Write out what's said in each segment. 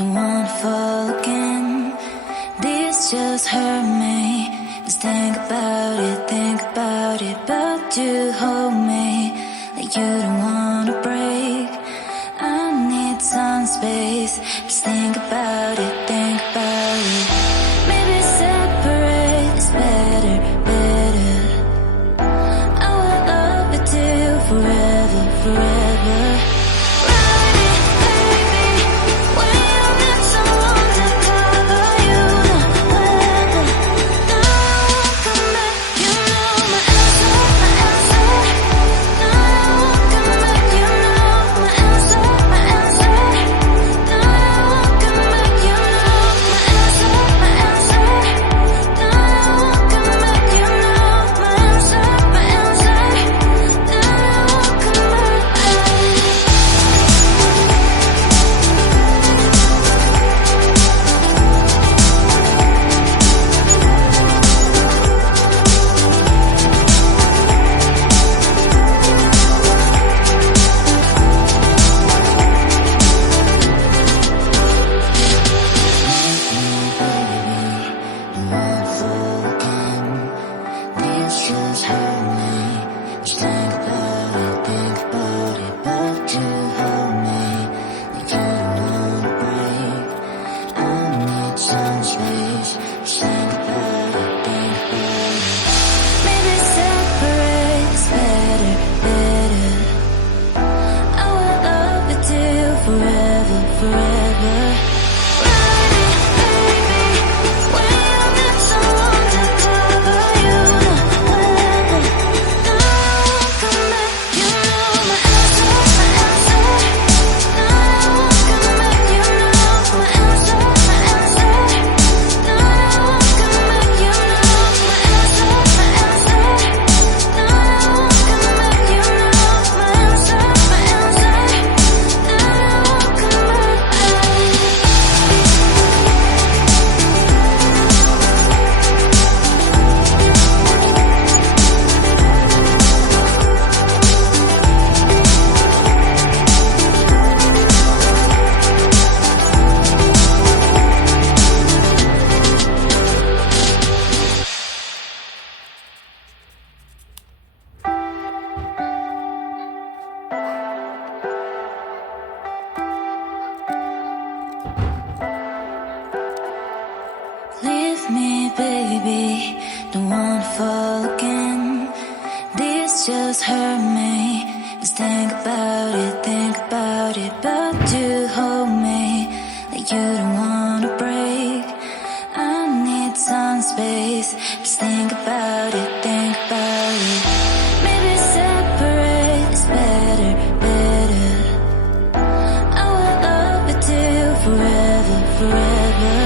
don't wanna fall again. This just hurt me. Just think about it, but you hold me like you don't wanna break. I need some space. Just think about it, maybe separate is better, better. I will love you till forever, forever. Leave me, baby, don't wanna fall again. This just hurt me. Just think about it, but you hold me like you don't wanna break. I need some space. Just think about it, maybe separate is better, better. I will love you till forever, forever.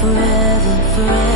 Forever, forever.